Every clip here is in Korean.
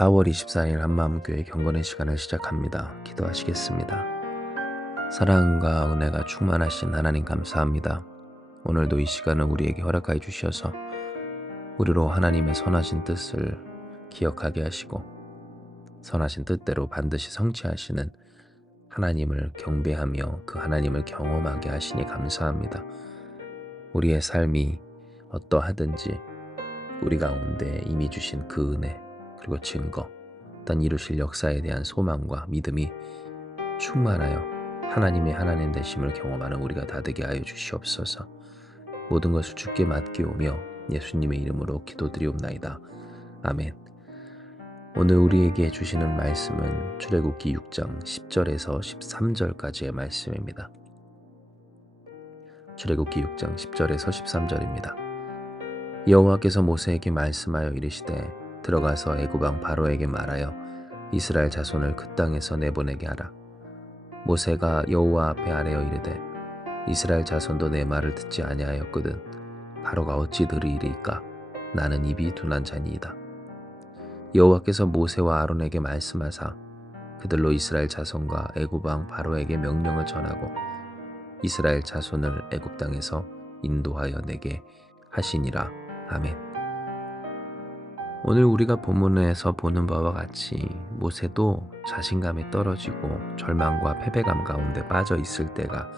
4월 24일 한마음교회 경건의 시간을 시작합니다. 기도하시겠습니다. 사랑과 은혜가 충만하신 하나님 감사합니다. 오늘도 이 시간을 우리에게 허락하여 주셔서 우리로 하나님의 선하신 뜻을 기억하게 하시고 선하신 뜻대로 반드시 성취하시는 하나님을 경배하며 그 하나님을 경험하게 하시니 감사합니다. 우리의 삶이 어떠하든지 우리 가운데 이미 주신 그 은혜 그리고 증거, 어떤 이루실 역사에 대한 소망과 믿음이 충만하여 하나님의 하나님 되심을 경험하는 우리가 다 되게 하여 주시옵소서. 모든 것을 주께 맡기오며 예수님의 이름으로 기도드리옵나이다. 아멘. 오늘 우리에게 주시는 말씀은 출애굽기 6장 10절에서 13절까지의 말씀입니다. 출애굽기 6장 10절에서 13절입니다. 여호와께서 모세에게 말씀하여 이르시되 들어가서 애굽 왕 바로에게 말하여 이스라엘 자손을 그 땅에서 내보내게 하라. 모세가 여호와 앞에 아뢰어 이르되 이스라엘 자손도 내 말을 듣지 아니하였거든 바로가 어찌 들으리이까. 나는 입이 둔한 자니이다. 여호와께서 모세와 아론에게 말씀하사 그들로 이스라엘 자손과 애굽 왕 바로에게 명령을 전하고 이스라엘 자손을 애굽 땅에서 인도하여 내게 하시니라. 아멘. 오늘 우리가 본문에서 보는 바와 같이 모세도 자신감이 떨어지고 절망과 패배감 가운데 빠져 있을 때가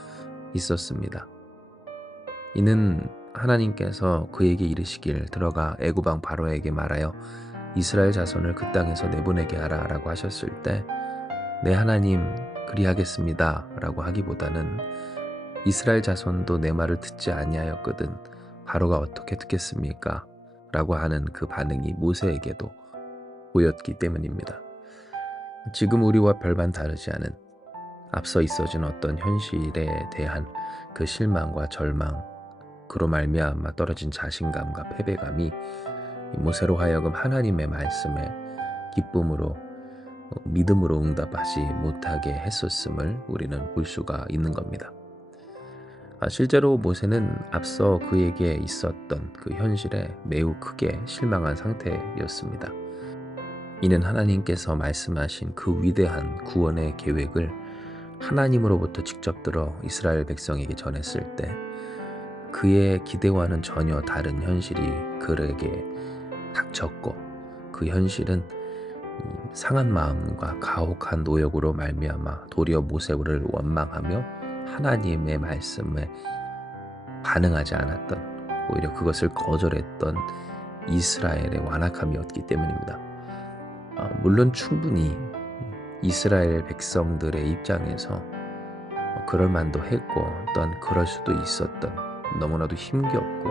있었습니다. 이는 하나님께서 그에게 이르시길 들어가 애굽 왕 바로에게 말하여 이스라엘 자손을 그 땅에서 내보내게 하라 라고 하셨을 때 내 하나님 그리하겠습니다 라고 하기보다는 이스라엘 자손도 내 말을 듣지 아니하였거든 바로가 어떻게 듣겠습니까? 라고 하는 그 반응이 모세에게도 보였기 때문입니다. 지금 우리와 별반 다르지 않은 앞서 있어진 어떤 현실에 대한 그 실망과 절망, 그로 말미암아 떨어진 자신감과 패배감이 모세로 하여금 하나님의 말씀에 기쁨으로 믿음으로 응답하지 못하게 했었음을 우리는 볼 수가 있는 겁니다. 실제로 모세는 앞서 그에게 있었던 그 현실에 매우 크게 실망한 상태였습니다. 이는 하나님께서 말씀하신 그 위대한 구원의 계획을 하나님으로부터 직접 들어 이스라엘 백성에게 전했을 때 그의 기대와는 전혀 다른 현실이 그에게 닥쳤고 그 현실은 상한 마음과 가혹한 노역으로 말미암아 도리어 모세를 원망하며 하나님의 말씀에 반응하지 않았던, 오히려 그것을 거절했던 이스라엘의 완악함이었기 때문입니다. 물론 충분히 이스라엘 백성들의 입장에서 그럴 만도 했고 또한 그럴 수도 있었던 너무나도 힘겹고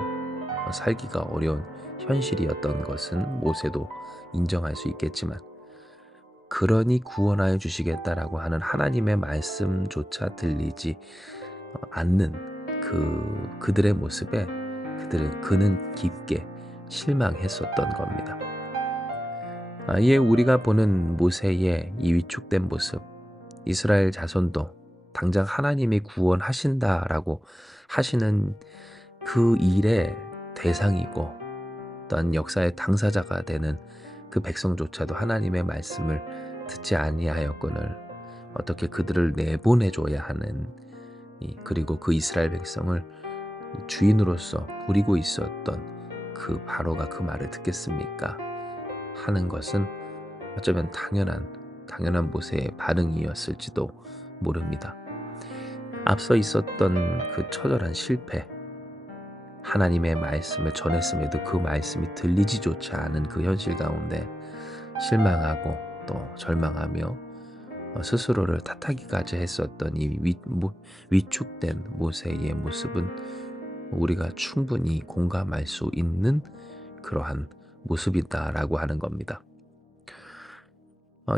살기가 어려운 현실이었던 것은 모세도 인정할 수 있겠지만 그러니 구원하여 주시겠다라고 하는 하나님의 말씀조차 들리지 않는 그들의 모습에 그는 깊게 실망했었던 겁니다. 이에 우리가 보는 모세의 이 위축된 모습, 이스라엘 자손도 당장 하나님이 구원하신다라고 하시는 그 일의 대상이고 또한 역사의 당사자가 되는 그 백성조차도 하나님의 말씀을 듣지 아니하였거늘 어떻게 그들을 내보내줘야 하는 그리고 그 이스라엘 백성을 주인으로서 부리고 있었던 그 바로가 그 말을 듣겠습니까? 하는 것은 어쩌면 당연한 모세의 반응이었을지도 모릅니다. 앞서 있었던 그 처절한 실패, 하나님의 말씀을 전했음에도 그 말씀이 들리지조차 않은 그 현실 가운데 실망하고 또 절망하며 스스로를 탓하기까지 했었던 이 위축된 모세의 모습은 우리가 충분히 공감할 수 있는 그러한 모습이다라고 하는 겁니다.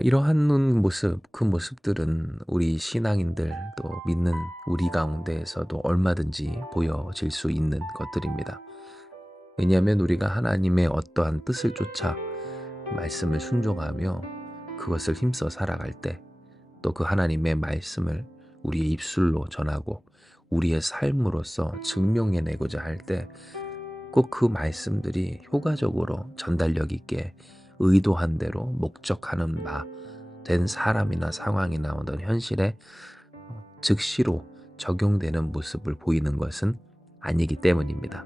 이러한 모습, 그 모습들은 우리 신앙인들 또 믿는 우리 가운데에서도 얼마든지 보여질 수 있는 것들입니다. 왜냐하면 우리가 하나님의 어떠한 뜻을 쫓아 말씀을 순종하며 그것을 힘써 살아갈 때 또 그 하나님의 말씀을 우리의 입술로 전하고 우리의 삶으로서 증명해내고자 할 때 꼭 그 말씀들이 효과적으로 전달력 있게 의도한 대로 목적하는 바 된 사람이나 상황이나 어떤 현실에 즉시로 적용되는 모습을 보이는 것은 아니기 때문입니다.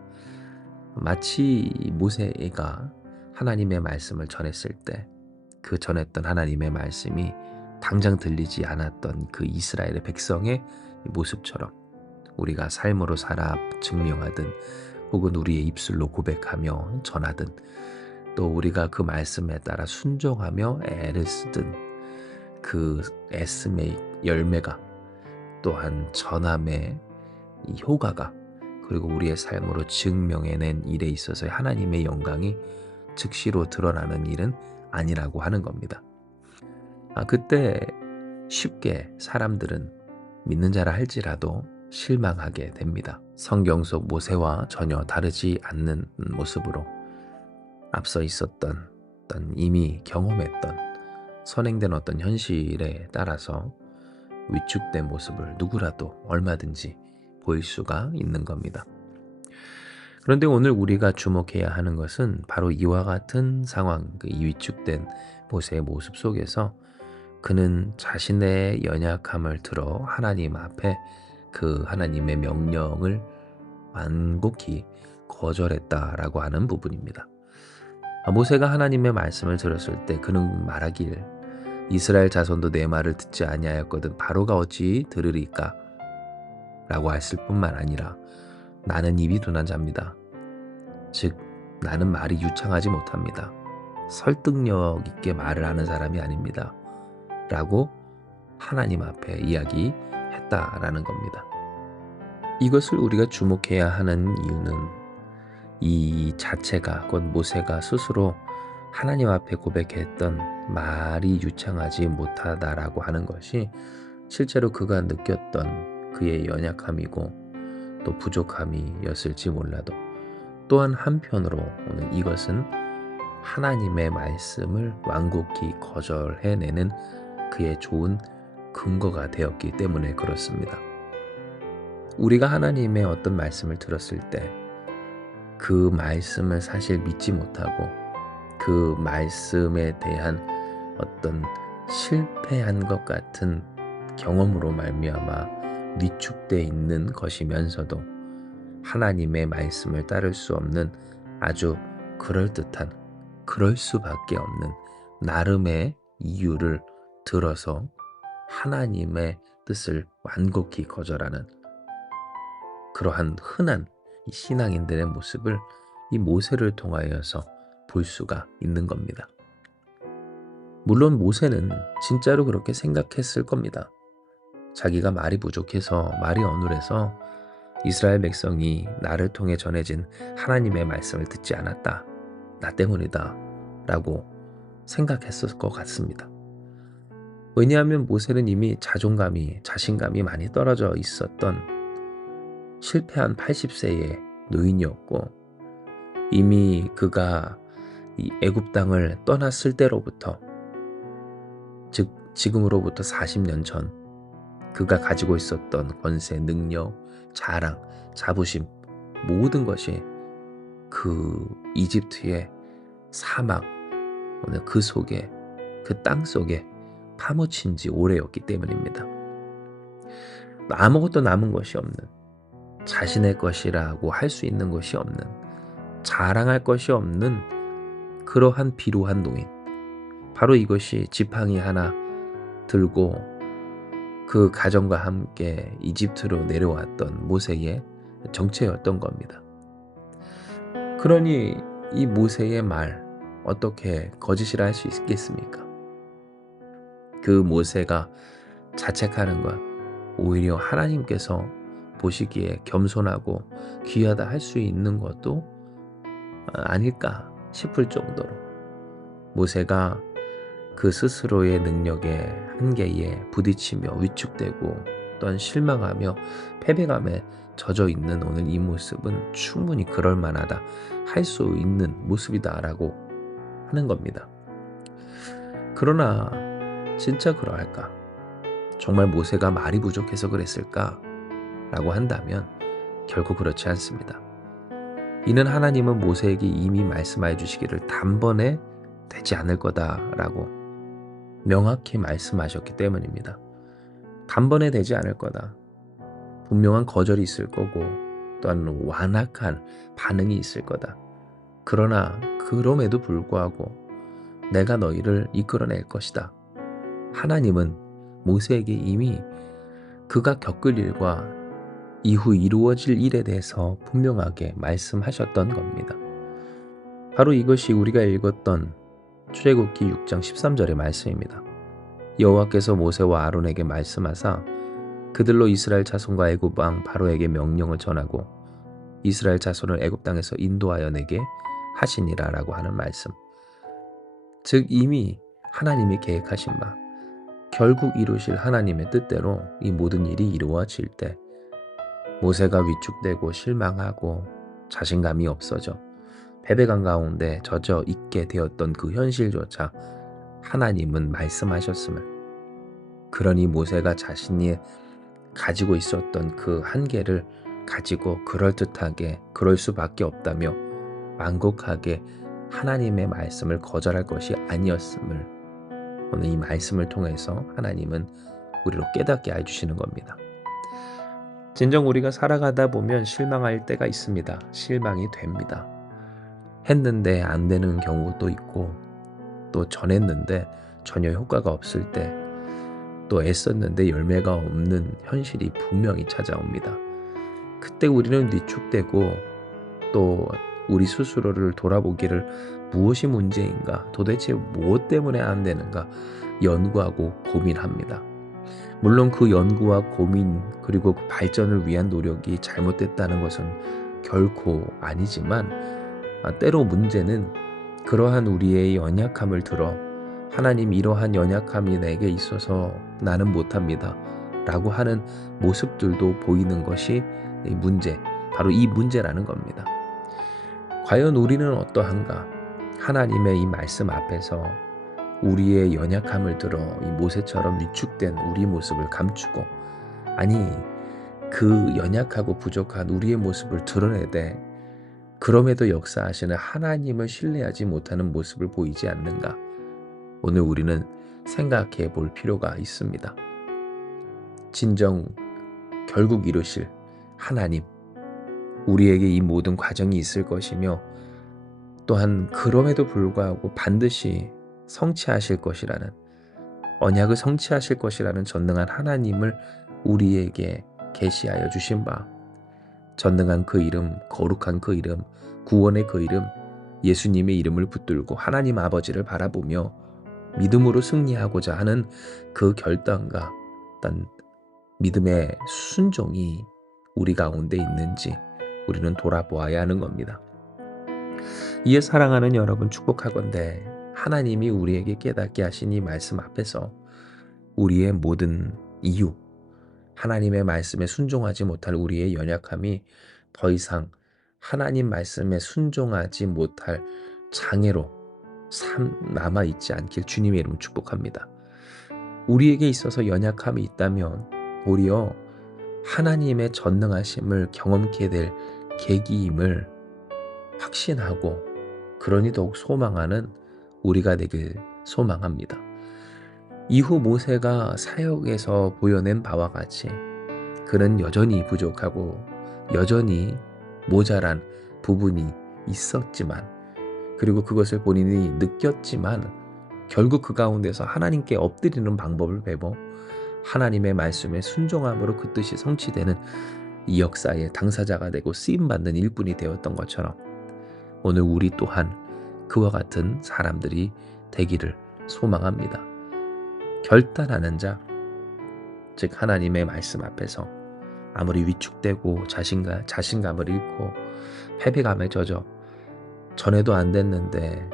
마치 모세가 하나님의 말씀을 전했을 때 그 전했던 하나님의 말씀이 당장 들리지 않았던 그 이스라엘의 백성의 모습처럼 우리가 삶으로 살아 증명하든 혹은 우리의 입술로 고백하며 전하든 또 우리가 그 말씀에 따라 순종하며 애를 쓰든 그 애씀의 열매가 또한 전함의 이 효과가 그리고 우리의 삶으로 증명해낸 일에 있어서의 하나님의 영광이 즉시로 드러나는 일은 아니라고 하는 겁니다. 그때 쉽게 사람들은 믿는 자라 할지라도 실망하게 됩니다. 성경 속 모세와 전혀 다르지 않는 모습으로 앞서 있었던 어떤 이미 경험했던 선행된 어떤 현실에 따라서 위축된 모습을 누구라도 얼마든지 보일 수가 있는 겁니다. 그런데 오늘 우리가 주목해야 하는 것은 바로 이와 같은 상황, 이 위축된 모세의 모습 속에서 그는 자신의 연약함을 들어 하나님 앞에 그 하나님의 명령을 완곡히 거절했다라고 하는 부분입니다. 모세가 하나님의 말씀을 들었을 때 그는 말하길 이스라엘 자손도 내 말을 듣지 아니하였거든 바로가 어찌 들으리까? 라고 했을 뿐만 아니라 나는 입이 둔한 자입니다. 즉 나는 말이 유창하지 못합니다. 설득력 있게 말을 하는 사람이 아닙니다. 라고 하나님 앞에 이야기했다라는 겁니다. 이것을 우리가 주목해야 하는 이유는 이 자체가 곧 모세가 스스로 하나님 앞에 고백했던 말이 유창하지 못하다라고 하는 것이 실제로 그가 느꼈던 그의 연약함이고 또 부족함이었을지 몰라도 또한 한편으로 오늘 이것은 하나님의 말씀을 완곡히 거절해내는 그의 좋은 근거가 되었기 때문에 그렇습니다. 우리가 하나님의 어떤 말씀을 들었을 때 그 말씀을 사실 믿지 못하고 그 말씀에 대한 어떤 실패한 것 같은 경험으로 말미암아 위축되어 있는 것이면서도 하나님의 말씀을 따를 수 없는 아주 그럴듯한 그럴 수밖에 없는 나름의 이유를 들어서 하나님의 뜻을 완곡히 거절하는 그러한 흔한 이 신앙인들의 모습을 이 모세를 통하여서 볼 수가 있는 겁니다. 물론 모세는 진짜로 그렇게 생각했을 겁니다. 자기가 말이 부족해서 말이 어눌해서 이스라엘 백성이 나를 통해 전해진 하나님의 말씀을 듣지 않았다. 나 때문이다. 라고 생각했을 것 같습니다. 왜냐하면 모세는 이미 자신감이 많이 떨어져 있었던 실패한 80세의 노인이었고 이미 그가 이 애굽 땅을 떠났을 때로부터 즉 지금으로부터 40년 전 그가 가지고 있었던 권세, 능력, 자랑, 자부심 모든 것이 그 이집트의 사막 그 속에 그 땅 속에 파묻힌 지 오래였기 때문입니다. 아무것도 남은 것이 없는 자신의 것이라고 할 수 있는 것이 없는 자랑할 것이 없는 그러한 비루한 노인 바로 이것이 지팡이 하나 들고 그 가정과 함께 이집트로 내려왔던 모세의 정체였던 겁니다. 그러니 이 모세의 말 어떻게 거짓이라 할 수 있겠습니까? 그 모세가 자책하는 것 오히려 하나님께서 보시기에 겸손하고 귀하다 할 수 있는 것도 아닐까 싶을 정도로 모세가 그 스스로의 능력의 한계에 부딪히며 위축되고 또한 실망하며 패배감에 젖어 있는 오늘 이 모습은 충분히 그럴 만하다 할 수 있는 모습이다라고 하는 겁니다. 그러나 진짜 그러할까? 정말 모세가 말이 부족해서 그랬을까? 라고 한다면 결코 그렇지 않습니다. 이는 하나님은 모세에게 이미 말씀하여 주시기를 단번에 되지 않을 거다라고 명확히 말씀하셨기 때문입니다. 단번에 되지 않을 거다. 분명한 거절이 있을 거고 또한 완악한 반응이 있을 거다. 그러나 그럼에도 불구하고 내가 너희를 이끌어낼 것이다. 하나님은 모세에게 이미 그가 겪을 일과 이후 이루어질 일에 대해서 분명하게 말씀하셨던 겁니다. 바로 이것이 우리가 읽었던 출애굽기 6장 13절의 말씀입니다. 여호와께서 모세와 아론에게 말씀하사 그들로 이스라엘 자손과 애굽 왕 바로에게 명령을 전하고 이스라엘 자손을 애굽 땅에서 인도하여 내게 하시니라라고 하는 말씀. 즉 이미 하나님이 계획하신 바 결국 이루실 하나님의 뜻대로 이 모든 일이 이루어질 때 모세가 위축되고 실망하고 자신감이 없어져 패배감 가운데 젖어 있게 되었던 그 현실조차 하나님은 말씀하셨음을, 그러니 모세가 자신이 가지고 있었던 그 한계를 가지고 그럴듯하게 그럴 수밖에 없다며 완곡하게 하나님의 말씀을 거절할 것이 아니었음을 오늘 이 말씀을 통해서 하나님은 우리로 깨닫게 해주시는 겁니다. 진정 우리가 살아가다 보면 실망할 때가 있습니다. 실망이 됩니다. 했는데 안 되는 경우도 있고 또 전했는데 전혀 효과가 없을 때, 또 애썼는데 열매가 없는 현실이 분명히 찾아옵니다. 그때 우리는 위축되고 또 우리 스스로를 돌아보기를 무엇이 문제인가, 도대체 무엇 때문에 안 되는가 연구하고 고민합니다. 물론 그 연구와 고민 그리고 그 발전을 위한 노력이 잘못됐다는 것은 결코 아니지만 때로 문제는 그러한 우리의 연약함을 들어 하나님 이러한 연약함이 내게 있어서 나는 못합니다 라고 하는 모습들도 보이는 것이 문제, 바로 이 문제라는 겁니다. 과연 우리는 어떠한가? 하나님의 이 말씀 앞에서 우리의 연약함을 들어 이 모세처럼 위축된 우리 모습을 감추고, 아니 그 연약하고 부족한 우리의 모습을 드러내되 그럼에도 역사하시는 하나님을 신뢰하지 못하는 모습을 보이지 않는가? 오늘 우리는 생각해 볼 필요가 있습니다. 진정 결국 이루실 하나님, 우리에게 이 모든 과정이 있을 것이며 또한 그럼에도 불구하고 반드시 성취하실 것이라는, 언약을 성취하실 것이라는 전능한 하나님을 우리에게 계시하여 주신 바, 전능한 그 이름, 거룩한 그 이름, 구원의 그 이름, 예수님의 이름을 붙들고 하나님 아버지를 바라보며 믿음으로 승리하고자 하는 그 결단과 어떤 믿음의 순종이 우리 가운데 있는지 우리는 돌아보아야 하는 겁니다. 이에 사랑하는 여러분, 축복하건대 하나님이 우리에게 깨닫게 하신 이 말씀 앞에서 우리의 모든 이유, 하나님의 말씀에 순종하지 못할 우리의 연약함이 더 이상 하나님 말씀에 순종하지 못할 장애로 남아있지 않길 주님의 이름으로 축복합니다. 우리에게 있어서 연약함이 있다면 오히려 하나님의 전능하심을 경험케 될 계기임을 확신하고, 그러니 더욱 소망하는 우리가 되길 소망합니다. 이후 모세가 사역에서 보여낸 바와 같이 그는 여전히 부족하고 여전히 모자란 부분이 있었지만, 그리고 그것을 본인이 느꼈지만 결국 그 가운데서 하나님께 엎드리는 방법을 배워 하나님의 말씀에 순종함으로 그 뜻이 성취되는 이 역사의 당사자가 되고 쓰임받는 일꾼이 되었던 것처럼 오늘 우리 또한 그와 같은 사람들이 되기를 소망합니다. 결단하는 자, 즉 하나님의 말씀 앞에서 아무리 위축되고 자신감을 잃고 패배감에 젖어 전에도 안 됐는데,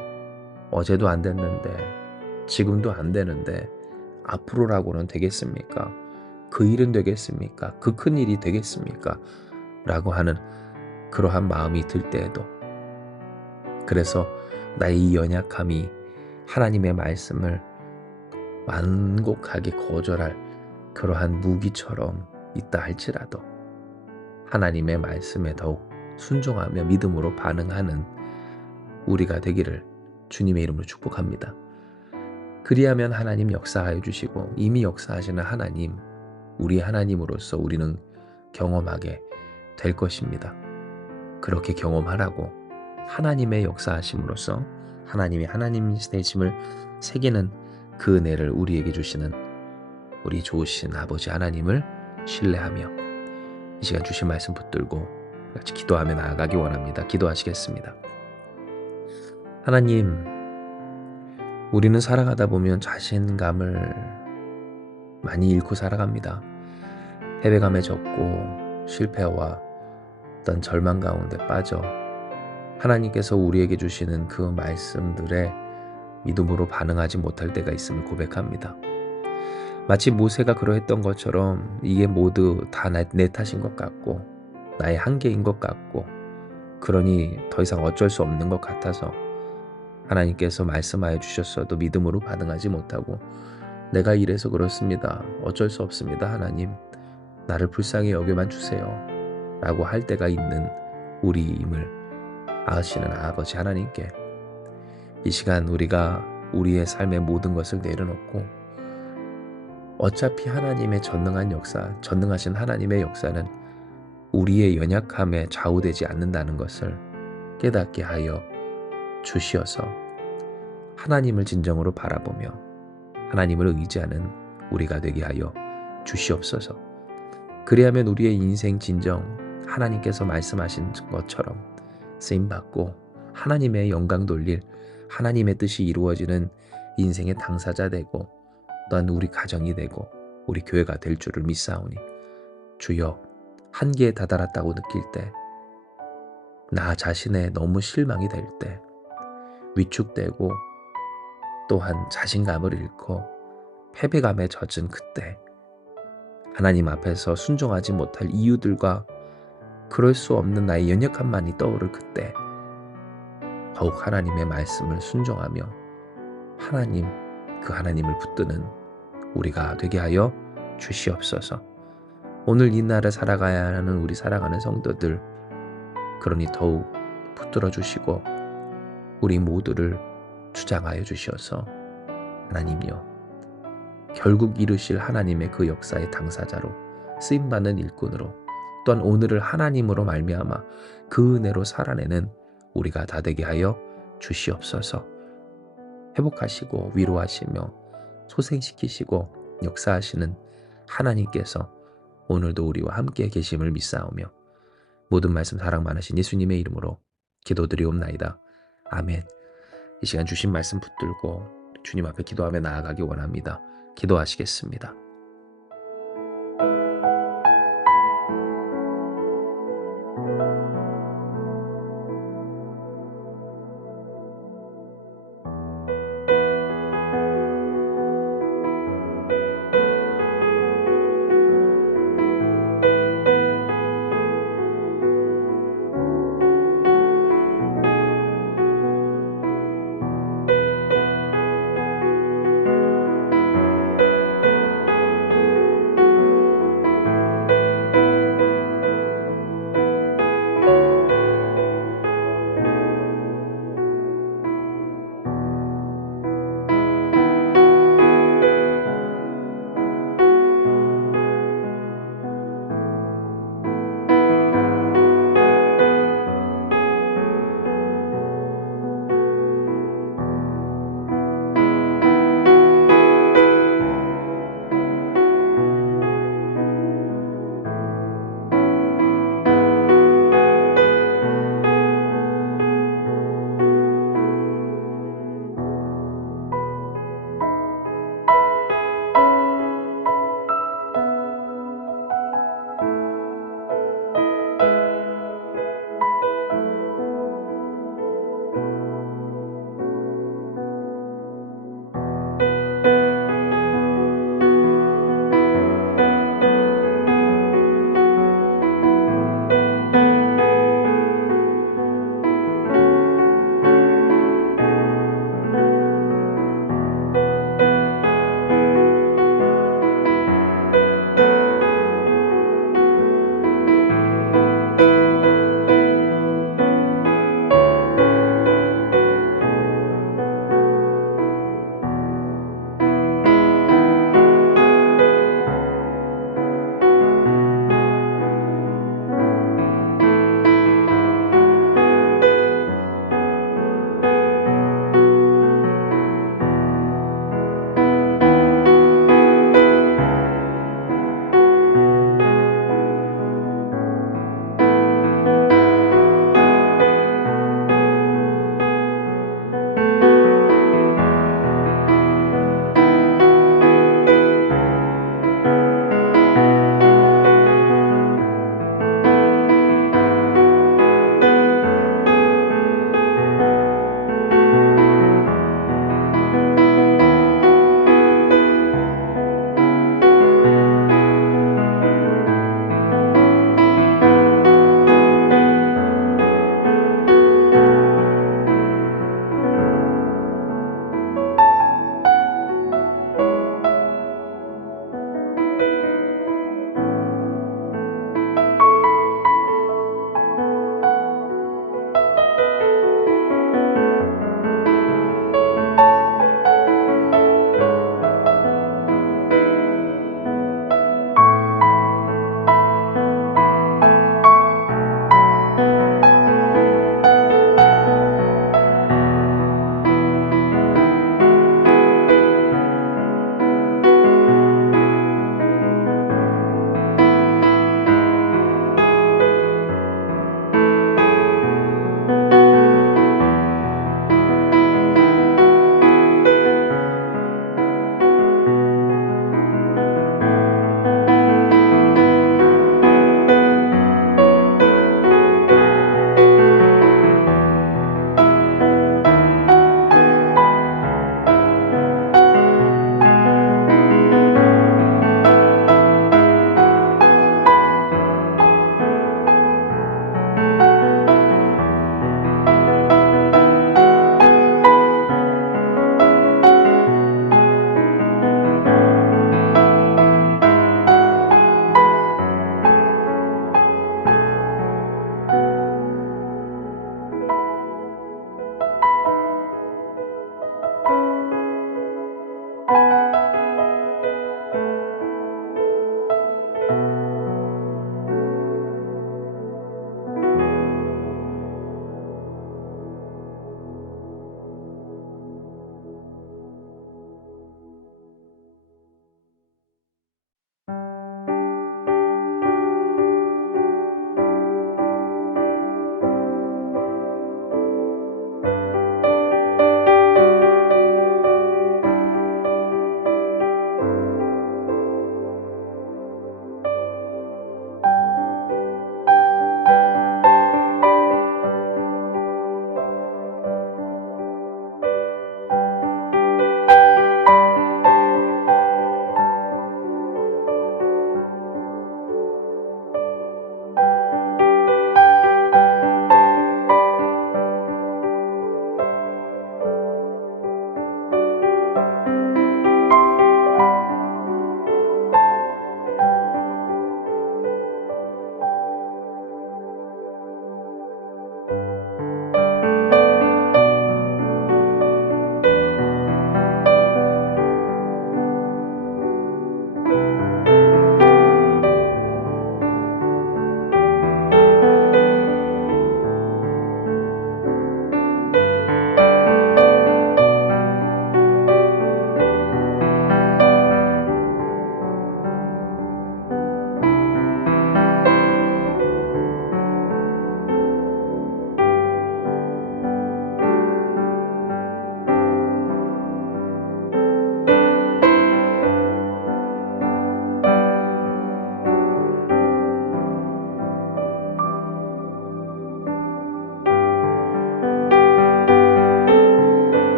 어제도 안 됐는데, 지금도 안 되는데 앞으로라고는 되겠습니까? 그 일은 되겠습니까? 그 큰 일이 되겠습니까? 라고 하는 그러한 마음이 들 때에도, 그래서 나의 이 연약함이 하나님의 말씀을 완곡하게 거절할 그러한 무기처럼 있다 할지라도 하나님의 말씀에 더욱 순종하며 믿음으로 반응하는 우리가 되기를 주님의 이름으로 축복합니다. 그리하면 하나님 역사하여 주시고 이미 역사하시는 하나님, 우리 하나님으로서 우리는 경험하게 될 것입니다. 그렇게 경험하라고 하나님의 역사하심으로써 하나님이 하나님 되심을 새기는 그 은혜를 우리에게 주시는 우리 좋으신 아버지 하나님을 신뢰하며 이 시간 주신 말씀 붙들고 같이 기도하며 나아가기 원합니다. 기도하시겠습니다. 하나님, 우리는 살아가다 보면 자신감을 많이 잃고 살아갑니다. 패배감에 젖고 실패와 어떤 절망 가운데 빠져 하나님께서 우리에게 주시는 그 말씀들에 믿음으로 반응하지 못할 때가 있음을 고백합니다. 마치 모세가 그러했던 것처럼 이게 모두 다 내 탓인 것 같고 나의 한계인 것 같고 그러니 더 이상 어쩔 수 없는 것 같아서 하나님께서 말씀하여 주셨어도 믿음으로 반응하지 못하고 내가 이래서 그렇습니다. 어쩔 수 없습니다. 하나님, 나를 불쌍히 여겨만 주세요. 라고 할 때가 있는 우리임을 아시는 아버지 하나님께 이 시간 우리가 우리의 삶의 모든 것을 내려놓고 어차피 하나님의 전능하신 하나님의 역사는 우리의 연약함에 좌우되지 않는다는 것을 깨닫게 하여 주시어서 하나님을 진정으로 바라보며 하나님을 의지하는 우리가 되게 하여 주시옵소서. 그리하면 우리의 인생 진정 하나님께서 말씀하신 것처럼 쓰임받고 하나님의 영광 돌릴 하나님의 뜻이 이루어지는 인생의 당사자 되고 또한 우리 가정이 되고 우리 교회가 될 줄을 믿사오니 주여 한계에 다다랐다고 느낄 때 나 자신에 너무 실망이 될 때 위축되고 또한 자신감을 잃고 패배감에 젖은 그때 하나님 앞에서 순종하지 못할 이유들과 그럴 수 없는 나의 연약함만이 떠오를 그때 더욱 하나님의 말씀을 순종하며 그 하나님을 붙드는 우리가 되게 하여 주시옵소서. 오늘 이 날을 살아가야 하는 우리 사랑하는 성도들 그러니 더욱 붙들어 주시고 우리 모두를 주장하여 주시어서 하나님이여 결국 이루실 하나님의 그 역사의 당사자로 쓰임받는 일꾼으로 또한 오늘을 하나님으로 말미암아 그 은혜로 살아내는 우리가 다 되게 하여 주시옵소서. 회복하시고 위로하시며 소생시키시고 역사하시는 하나님께서 오늘도 우리와 함께 계심을 믿사오며 모든 말씀 사랑 많으신 예수님의 이름으로 기도드리옵나이다. 아멘. 이 시간 주신 말씀 붙들고 주님 앞에 기도하며 나아가기 원합니다. 기도하시겠습니다.